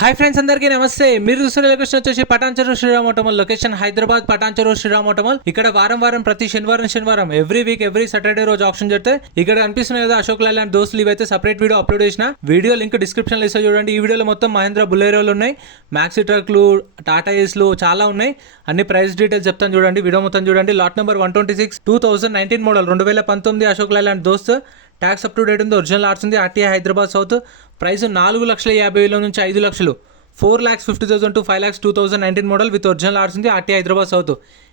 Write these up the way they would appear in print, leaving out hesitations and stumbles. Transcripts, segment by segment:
Hi friends, అందరికీ నమస్తే. మీరు చూస్తున్న లొకేషన్ వచ్చేసి పటాన్ చెరువు శ్రీరామ్ ఆటోమల్. లొకేషన్ హైదరాబాద్ పటాన్ చెరువు శ్రీరామ్ ఆటోమల్. ఇక్కడ వారం ప్రతి శనివారం ఎవ్రీ వీక్ ఎవ్రీ సాటర్డే రోజు ఆప్షన్ జరిగితే ఇక్కడ కనిపిస్తున్నాయి కదా అశోక్ లైలాండ్ దోస్తులు. ఇవైతే సపరేట్ వీడియో అప్లోడ్ చేసిన వీడియో లింక్ డిస్క్రిప్షన్ లో ఇస్తా చూడండి. ఈ వీడియోలో మొత్తం మహేంద్ర బులెరోలు ఉన్నాయి, మ్యాక్సీ ట్రక్లు, టాటా ఏస్లు చాలా ఉన్నాయి. అన్ని ప్రైస్ డీటెయిల్స్ చెప్తాను చూడండి. వీడియో మొత్తం చూడండి. Lot number 126 2019 model 2019 Ashok Leyland దోస్త్. ట్యాక్స్ అప్ టు డేట్ ఉంది, ఒరిజినల్ ఆర్ట్స్ ఉంది, ఆర్టీఐ హైదరాబాద్ సౌత్. ప్రైస్ 4,50,000 నుంచి 5 లక్షలు. 4,50,000 to 5,00,000 2019 model with original arts ఉంది, ఆర్టీ హైదరాబాద్ సౌత్.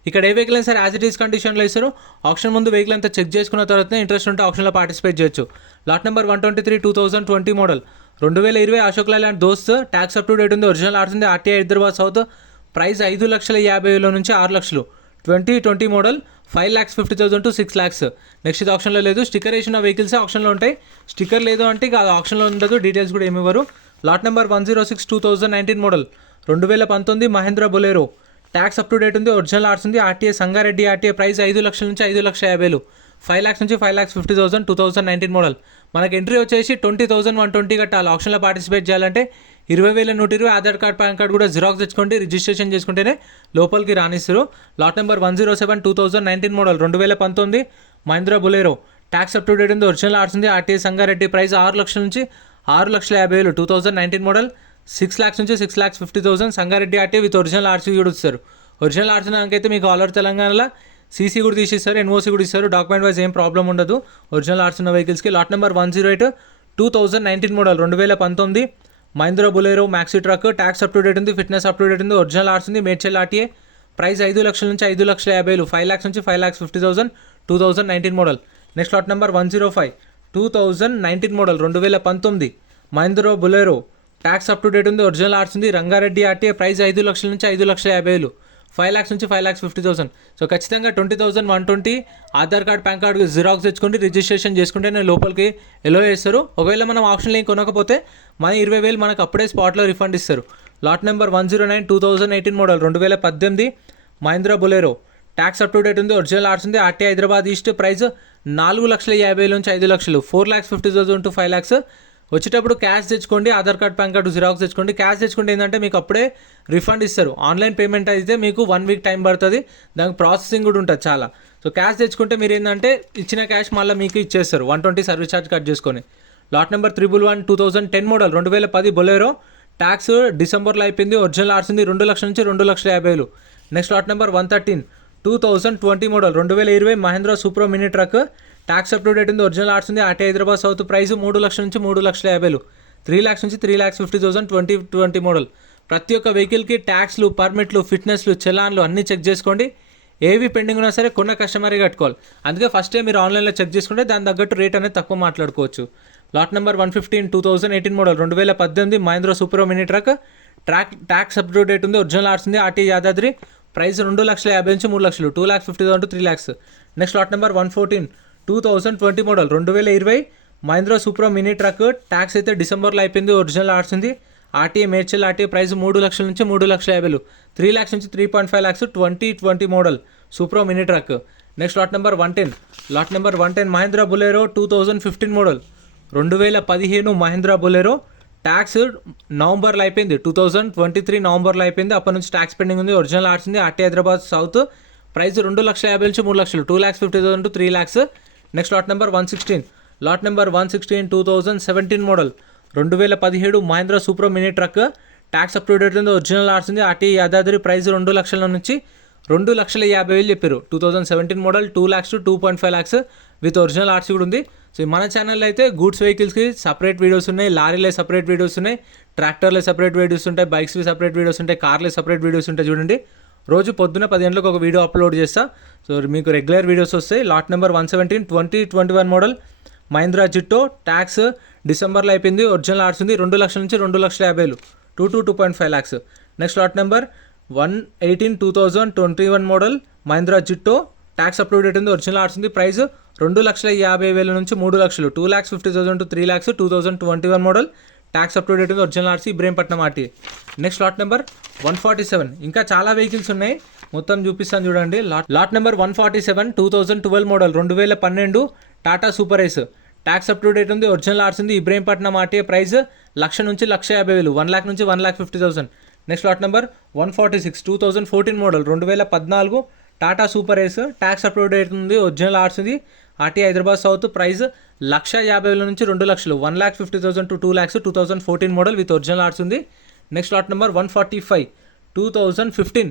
ఇక్కడ ఏ వెహికల్ అయినా సరే యాజ్ ఇట్ ఈస్ కండిషన్లో ఇస్తారు. ఆప్షన్ ముందు వెహికల్ అంతా చెక్ చేసుకున్న తర్వాతనే ఇంట్రెస్ట్ ఉంటే ఆప్షన్లో పార్టిసిపేట్ చేయొచ్చు. Lot number 123 2020 model 2020 Ashok Leyland దోస్త్. ట్యాక్స్ అప్ టు డేట్ ఉంది, ఒరిజినల్ ఆర్ట్స్ ఉంది, ఆర్టీ హైదరాబాద్ సౌత్. ప్రైస్ 5,50,000 నుంచి 6 లక్షలు. 2020 మోడల్ 5,50,000 to 6 lakhs. నెక్స్ట్ ఇది ఆప్షన్లో లేదు. స్టిక్కర్ వేసిన వెహికల్స్ ఆప్షన్లో ఉంటాయి. స్టిక్కర్ లేదు అంటే ఇక ఆప్షన్లో ఉండదు, డీటెయిల్స్ కూడా ఏమి ఇవ్వరు. Lot number 106 2019 model 2019 Mahindra Bolero. Tax up to date ఉంది, ఒరిజినల్ ఆర్ట్స్ ఉంది, ఆర్టీఏ సంగారెడ్డి ఆర్టీఏ. ప్రైస్ 5 లక్షల నుంచి 5,50,000. 5 lakhs నుంచి 5,50,000 2019 మోడల్. మనకి ఎంట్రీ వచ్చేసి 20,120 కట్టాలి. ఆప్షన్లో పార్టిసిపేట్ చేయాలంటే 20,120. ఆధార్ కార్డ్, పాన్ కార్డ్ కూడా జిరాక్స్ తెచ్చుకోండి, రిజిస్ట్రేషన్ చేసుకుంటేనే లోపలికి రానిస్తారు. Lot number 107 2019 model 2019 Mahindra Bolero. Tax up to date ఉంది, ఒరిజినల్ ఆర్ట్స్ ఉంది, ఆర్టీఏ సంగారెడ్డి. ప్రైస్ 6 లక్షల నుంచి 6,50,000. 2019 మోడల్. 6 lakhs నుంచి 6,50,000 Sangareddy RT with original RC కూడా ఇస్తారు. ఒరిజినల్ ఆర్సీ నాకైతే మీకు ఆల్ ఓవర్ తెలంగాణలో సీసీ కూడా తీసిస్తారు, ఎన్ఓసీ కూడా ఇస్తారు. డాక్యుమెంట్ వైజ్ ఏం ప్రాబ్లం ఉండదు ఒరిజినల్ ఆర్సీ ఉన్న వెహికల్స్కి. Lot number 108 2019 model 2019 Mahindra Bolero maxi truck. Tax up to date ఉంది, ఫిట్నెస్ అప్ టు డేట్ ఉంది, ఒరిజినల్ ఆర్ట్స్ ఉంది, మేడ్చల్ ఆర్టీఏ. ప్రైస్ 5 లక్షల నుంచి 5,50,000. 5 lakhs నుంచి 5,50,000 2019 model. Next lot number 105 2019 model 2019 Mahindra Bolero. Tax up to date ఉంది, original arts ఉంది, Rangareddy RTA. Price 5 లక్షల నుంచి 5,50,000. 5 lakhs నుంచి 5,50,000. సో ఖచ్చితంగా 20,120 Aadhaar card, PAN card xerox తెచ్చుకుంటే రిజిస్ట్రేషన్ చేసుకుంటే నేను లోపలికి ఎలో చేస్తారు. ఒకవేళ మనం ఆప్షన్ లింక్ కొనకపోతే మన 20,000 మనకు అప్పుడే స్పాట్లో రిఫండ్ ఇస్తారు. Lot number 109 2018 model 2018 Mahindra Bolero. Tax up to date ఉంది, ఒరిజినల్ ఆర్ట్స్ ఉంది, ఆర్టీ హైదరాబాద్ ఈస్ట్. ప్రైస్ 4,50,000 నుంచి 5 లక్షలు. 4,50,000 to 5 lakhs. వచ్చేటప్పుడు క్యాష్ తెచ్చుకోండి, Aadhaar card, pan card xerox తెచ్చుకోండి. క్యాష్ తెచ్చుకుంటే ఏంటంటే మీకు అప్పుడే రిఫండ్ ఇస్తారు. ఆన్లైన్ పేమెంట్ అయితే మీకు 1 week టైం పడుతుంది, దానికి ప్రాసెసింగ్ కూడా ఉంటుంది చాలా. సో క్యాష్ తెచ్చుకుంటే మీరు ఏంటంటే ఇచ్చిన క్యాష్ మళ్ళీ మీకు ఇచ్చేస్తారు 120 సర్వీస్ ఛార్జ్ కట్ చేసుకొని. Lot number 111 2010 model 2010 Bolero. Tax డిసెంబర్లో అయిపోయింది, ఒరిజినల్ ఆర్ట్స్ ఉంది, 2 లక్షల నుంచి 2,50,000. Next lot number 113 2020 model 2020 Mahindra Supro mini truck. Tax up to date ఉంది, ఒరిజినల్ ఆర్ట్స్ ఉంది, ఆర్టీ హైదరాబాద్ సౌత్. ప్రైస్ 3 లక్షల నుంచి 3,50,000. 3 lakhs నుంచి 3,50,000 2020 మోడల్. ప్రతి ఒక్క వెహికల్కి ట్యాక్స్లు, పర్మిట్లు, ఫిట్నెస్లు, చలాన్లు అన్నీ చెక్ చేసుకోండి. ఏవి పెండింగ్ ఉన్నా సరే కొన్న కస్టమరే కట్టుకోవాలి. అందుకే ఫస్టే మీరు ఆన్లైన్లో చెక్ చేసుకుంటే దాని తగ్గట్టు రేట్ అనేది తక్కువ మాట్లాడుకోవచ్చు. Lot number 115 2018 model 2018 Mahindra super mini truck. Tax up to date ఉంది, ఒరిజినల్ ఆర్ట్స్ ఉంది, ఆర్టీ యాదాద్రి. ప్రైస్ 2,50,000 నుంచి 3 లక్షలు. 2,50,000 to 3 lakhs. Next lot number 114 2020 model 2020 Mahindra super mini truck. Tax అయితే డిసెంబర్లో అయిపోయింది, ఒరిజినల్ ఆర్ట్స్ ఉంది, ఆర్టీఏ మేడ్చల్ ఆర్టీఏ. ప్రైస్ 3 లక్షల నుంచి 3,50,000. 3 lakhs నుంచి 3.5 lakhs 2020 model super mini truck. Next lot number 110 Mahindra Bolero 2015 model 2015 Mahindra Bolero. Tax నవంబర్లో అయిపోయింది, 2023 నవంబర్లో అయిపోయింది. అప్పటి నుంచి ట్యాక్స్ పెండింగ్ ఉంది, ఒరిజినల్ ఆర్ట్స్ ఉంది, ఆర్టీ హైదరాబాద్ సౌత్. ప్రైస్ 2,50,000 నుంచి 3 లక్షలు. 2,50,000 to 3 lakhs. Next lot number 116 2017 model 2017 Mahindra super mini truck. Tax up to date ఉంది, ఒరిజినల్ ఆర్ట్స్ ఉంది, ఆర్టీ యాదాద్రి. ప్రైస్ 2 లక్షల నుంచి 2,50,000 చెప్పారు. 2017 model 2 lakhs to 2.5 lakhs with original arts కూడా ఉంది. సో మన ఛానల్లో అయితే గూడ్స్ వెహికల్స్కి సపరేట్ వీడియోస్ ఉన్నాయి, లారీలే సపరేట్ వీడియోస్ ఉన్నాయి, ట్రాక్టర్లే సపరేట్ వీడియోస్ ఉంటాయి, బైక్స్వి సపరేట్ వీడియోస్ ఉంటాయి, కార్లే సపరేట్ వీడియోస్ ఉంటాయి. చూడండి, రోజు పొద్దున 10 గంటలకు ఒక వీడియో అప్లోడ్ చేస్తా. సో మీకు రెగ్యులర్ వీడియోస్ వస్తాయి. Lot number 117 2021 model Mahindra Jeeto. Tax డిసెంబర్లో అయిపోయింది, ఒరిజినల్ ఆర్ట్స్ ఉంది, 2 లక్షల నుంచి 2,50,000. 2 to 2.5 lakhs. Next lot number 118 2021 model Mahindra Jeeto. Tax up to date ఉంది, ఒరిజినల్ ఆర్ట్స్ ఉంది, ప్రైస్ 2,50,000 నుంచి 3 లక్షలు. 2,50,000 to 3 lakhs 2021 model. Tax up to date ఉంది, original RC, Ibrahimpatnam RT. Next lot number 147. ఇంకా చాలా వెహికల్స్ ఉన్నాయి, మొత్తం చూపిస్తాను చూడండి. Lot number 147 2012 model 2012 Tata Super Ace. Tax up to date ఉంది, ఒరిజినల్ ఆర్ట్స్ ఉంది, ఇబ్రహీంపట్నం ఆర్టీఏ. ప్రైస్ లక్ష నుంచి 1,50,000, 1,00,000 నుంచి 1,50,000. Next lot number 146 2014 model 2014 Tata Super Ace, tax approved అవుతుంది, ఒరిజినల్ ఆర్ట్స్ ఉంది, ఆర్టీ హైదరాబాద్ సౌత్, ప్రైస్ 1,50,000 నుంచి 2,00,000, 1,50,000 to 2,00,000, 2014 model with original arts ఉంది. Next lot number 145 2015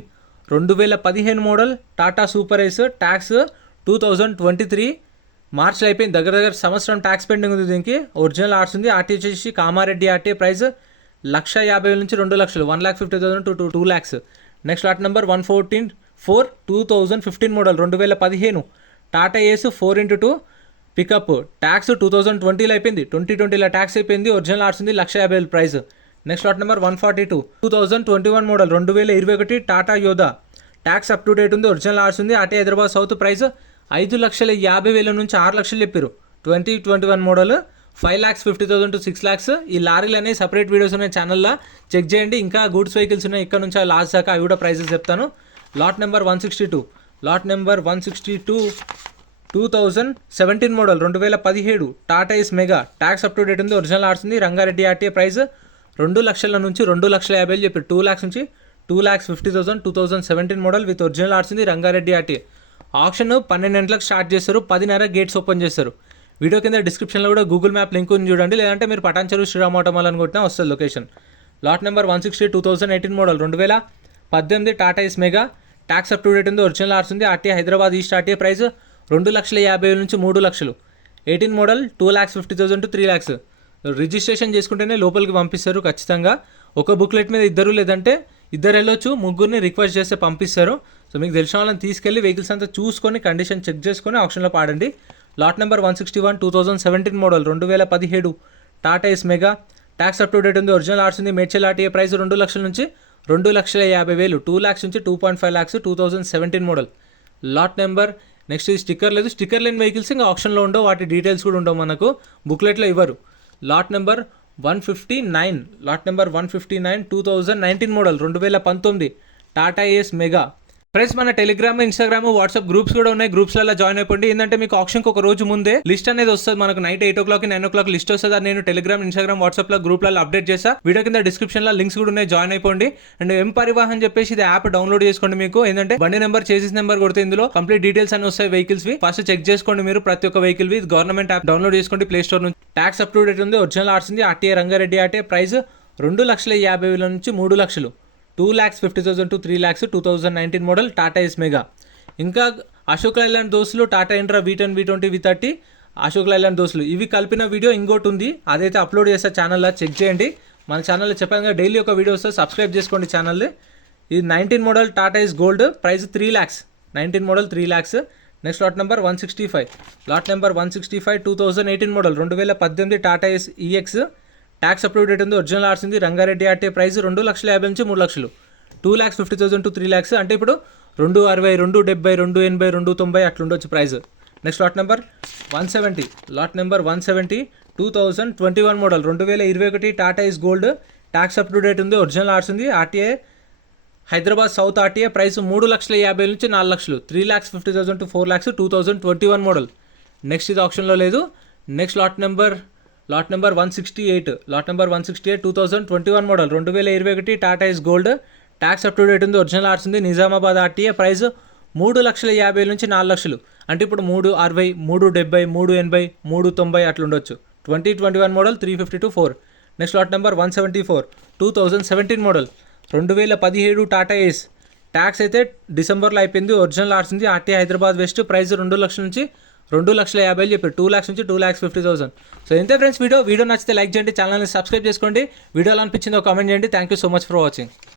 2015 model Tata Super Ace, tax 2023 మార్చ్లో అయిపోయింది, దగ్గర సంవత్సరం ట్యాక్స్ పెండింగ్ ఉంది దీనికి, ఒరిజినల్ ఆర్ట్స్ ఉంది, ఆర్టీ వచ్చేసి కామారెడ్డి ఆర్టీ, ప్రైస్ 1,50,000 నుంచి 2,00,000, 1,50,000 to 2,00,000. Next lot number 114 2015 model 2015 Tata Ace 4x2 pickup, tax 2020లో అయిపోయింది, 2020లో ట్యాక్స్ అయిపోయింది, ఒరిజినల్ ఆర్ట్స్ ఉంది, 1,50,000 price. Next lot number 142 2021 model 2021 Tata Yodha, tax up to date ఉంది, ఒరిజినల్ ఆర్ట్స్ ఉంది, ఆర్టీ హైదరాబాద్ సౌత్, ప్రైస్ 5,50,000 నుంచి 6,00,000 చెప్పారు. 2021 మోడల్ 5,50,000 to 6,00,000. ఈ లారీలు అనేవి సపరేట్ వీడియోస్ ఉన్నాయి ఛానల్లో, చెక్ చేయండి. ఇంకా గూడ్స్ వెహికల్స్ ఉన్నాయి ఇక్కడ నుంచి లాస్ట్ దాకా, అవి కూడా ప్రైజెస్ చెప్తాను. Lot number 162 2017 model 2017 Tata Ace Mega, tax up to date ఉంది, ఒరిజినల్ ఆర్ట్స్ ఉంది, రంగారెడ్డి ఆర్టీఏ, ప్రైస్ 2,00,000 నుంచి 2,50,000 చెప్పారు, 2,00,000 నుంచి 2,50,000. 2017 మోడల్ విత్ ఒరిజినల్ ఆర్ట్స్ ఉంది, రంగారెడ్డి ఆర్టీఏ. ఆప్షన్ 12 గంటలకు స్టార్ట్ చేస్తారు, 10:30 గేట్స్ ఓపెన్ చేస్తారు. వీడియో కింద డిస్క్రిప్షన్లో కూడా గూగుల్ మ్యాప్ లింక్ ఉంది చూడండి, లేదంటే మీరు పటాన్చెరు శ్రీరామ్ ఆటోమాల్ అని కొట్టినా వస్తుంది location. Lot number 160 2018 model 2018 Tata Ace Mega, tax up to date ఉంది, ఒరిజినల్ ఆర్ట్స్ ఉంది, RTA Hyderabad east RTA, price 2,50,000 నుంచి 3,00,000. 18 మోడల్ 2,50,000 to 3,00,000. రిజిస్ట్రేషన్ చేసుకుంటేనే లోపలికి పంపిస్తారు ఖచ్చితంగా. ఒక బుక్లెట్ మీద ఇద్దరు లేదంటే ఇద్దరు వెళ్ళొచ్చు, ముగ్గురిని రిక్వెస్ట్ చేస్తే పంపిస్తారు. సో మీకు తెలిసిన వాళ్ళని తీసుకెళ్ళి వెహికల్స్ అంతా చూసుకొని కండిషన్ చెక్ చేసుకొని ఆప్షన్లో పాడండి. Lot number 161 2017 model 2017 Tata Ace Mega, tax up to date ఉంది, ఒరిజినల్ ఆర్ట్స్ ఉంది, మేడ్చల్ ఆర్టీఏ, ప్రైస్ 2,00,000 నుంచి 2,50,000, 2,00,000 నుంచి 2.5 2017 model. Lot number next sticker లేదు, స్టిక్కర్ లేని వెహికల్స్ ఇంకా ఆప్షన్లో ఉండవు, వాటి డీటెయిల్స్ కూడా ఉండవు, మనకు బుక్లెట్లో ఇవ్వరు. Lot number 159 2019 model 2019 Tata Ace mega. Friends మన టెలిగ్రామ్, ఇన్స్టాగ్రామ్, వాట్సాప్ గ్రూప్స్ కూడా ఉన్నాయి, గ్రూప్స్లలో జాయిన్ అయిపోండి. ఏంటంటే మీకు ఆప్షన్కి ఒక రోజు ముందే లిస్ట్ అనేది వస్తుంది, మనకు నైట్ 8 o'clock 9 o'clock లిస్ట్ వస్తుంది. అది నేను టెలిగ్రామ్, ఇన్స్టాగ్రామ్, వాట్సాప్లో గ్రూప్లలో అప్డేట్ చేస్తా. వీడియో కింద డిస్క్రిప్షన్లో లింక్స్ కూడా ఉన్నాయి, జాయిన్ అయిపోండి. అండ్ ఎం పరివాహన్ చెప్పేసి ఇది యాప్ డౌన్లోడ్ చేసుకోండి. మీకు ఏంటంటే బండి నెంబర్, చేసిస్ నెంబర్ కొడితే ఇందులో కంప్లీట్ డీటెయిల్స్ అన్ని వస్తాయి వెహికల్స్ వి. ఫస్ట్ చెక్ చేసుకోండి మీరు ప్రతి ఒక్క వెహికల్ వి. గవర్నమెంట్ యాప్ డౌన్లోడ్ చేసుకోండి ప్లే స్టోర్ నుంచి. ట్యాక్స్ అప్ టు డేట్ ఉంది, ఒరిజినల్ ఆర్ట్స్ ఉంది, ఆర్టీఏ రంగారెడ్డి ఆర్టీఏ, ప్రైస్ 2,50,000 నుంచి 3,00,000, 2,50,000 to 3,00,000. 2019 model Tata Ace Mega. ఇంకా అశోక్ లైలాండ్ దోస్తులు Tata intra V10 V20 V30 Ashok Leyland దోస్తులు ఇవి కలిపిన వీడియో ఇంకోటి ఉంది, అదైతే అప్లోడ్ చేస్తా ఛానల్లో, చెక్ చేయండి. మన ఛానల్లో చెప్పాను కదా డైలీ ఒక వీడియో వస్తే సబ్స్క్రైబ్ చేసుకోండి ఛానల్ని. ఇది 19 model Tata Ace gold, price 3,00,000, 19 model 3,00,000. Next lot number 165 2018 model 2018 Tata Ace EX, tax approve date ఉంది, ఒరిజినల్ ఆర్ట్స్ ఉంది, రంగారెడ్డి ఆర్టీఏ, ప్రైస్ 2,50,000 నుంచి 3,00,000, 2,50,000 to 3,00,000. అంటే ఇప్పుడు 2,60, 2,70, 2,80, 2,90 అట్లుండొచ్చు price. Next lot number 170 2021 model 2021 Tata Ace gold, tax up to date ఉంది, ఒరిజినల్ ఆర్ట్స్ ఉంది, RTA Hyderabad south RTA, price 3,50,000 నుంచి 4,00,000, 3,50,000 to 4,00,000. 2021 model. Next ఇది ఆప్షన్లో లేదు. Next lot number 168 2021 model 2021 Tata Ace gold, tax up to date ఉంది, ఒరిజినల్ ఆర్ట్స్ ఉంది, Nizamabad RTA, price 3,50,000 నుంచి 4,00,000. అంటే ఇప్పుడు 3,60, 3,70, 3,80, 3,90 అట్లా ఉండొచ్చు. 2021 model 352 next lot number 174 2017 model 2017 Tata Ace, tax అయితే డిసెంబర్లో అయిపోయింది, ఒరిజినల్ ఆర్ట్స్ ఉంది, ఆర్టీఏ హైదరాబాద్ వెస్ట్, ప్రైస్ 2,00,000 నుంచి 2,50,000 చెప్పారు, 2,00,000 నుంచి 2,50,000. సో ఇంతే ఫ్రెండ్స్ వీడియో నచ్చితే లైక్ చేయండి, ఛానల్ని సబ్స్క్రైబ్ చేసుకోండి. వీడియోలో అనిపించిందో కామెంట్ చేయండి. Thank you so much for watching.